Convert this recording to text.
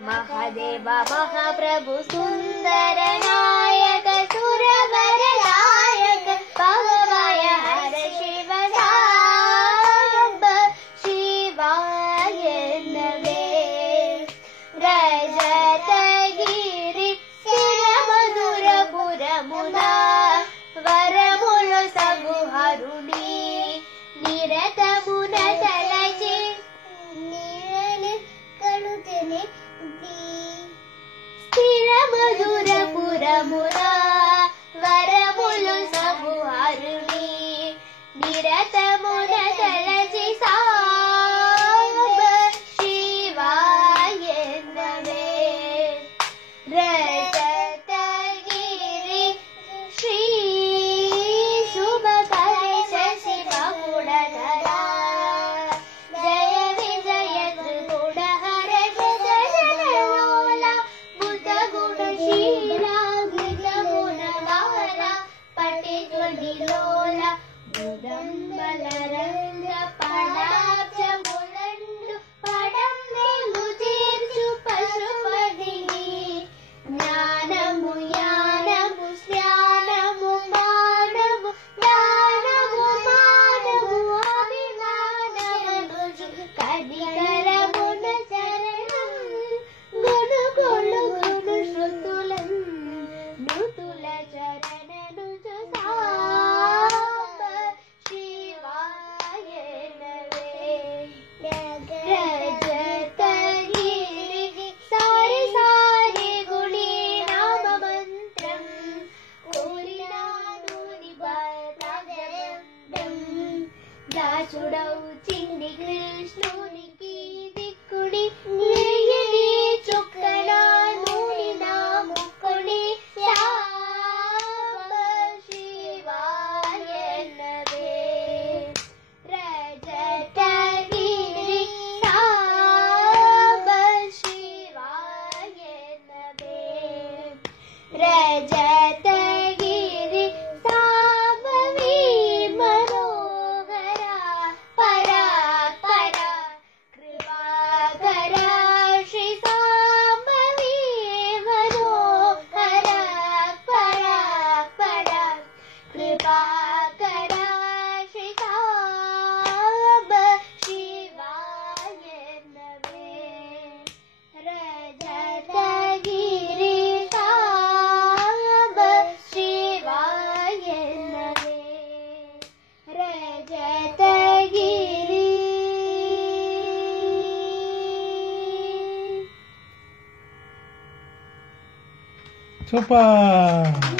महादेव महाप्रभु सुंदर नायक सुरवर नायक भगवाय हर शिव साब शिवाय नवे रजतगिरि सुरमधुरपुरमुना वरमुलु सगुहरुणि निरतमुन तलचि स्थिरमधुरपुरमुना वरमुलु सगुहरुणि निरतमुन तलचि साब शिवाय नवे रजतगिरि श्री शुभकलश शिवगुणधरा जय विजय त्रिगुणहर जगदलोला बुद्धगुणशीला गिरिमुनवाला पटिध्वनिलोला मुदंबलरंग पडाब्ज मुलंडु पडंबेंबु तीर्चु पशुपतिनि జ్ఞానము యానము జ్ఞానము మానము జ్ఞానము మానము అభిమానముజు కనికరమున చరణం గుణుగుణు గుణు శృతులం నృతుల చరణనుజు సాంబ శివాయ నవే రజతగిరి సారి సారి గుణి నామ మంత్రం కోరినాను నిబద్ధం దాసుడౌ చిన్ని కృష్ణునికి దిక్కుడి నేయని చుక్కనా నూని నా ముక్కుడి సాంబ శివాయ నవే రజతగిరి సాంబ శివాయ నవే రజతగిరి సాంబవి మనోహర పరా పరా కృపాకర శ్రీ సాంబవి మనోహర పరా పరా కృపాకర శ్రీ సాంబ శివాయ నవే రజతగిరి సాంబ సూపర్.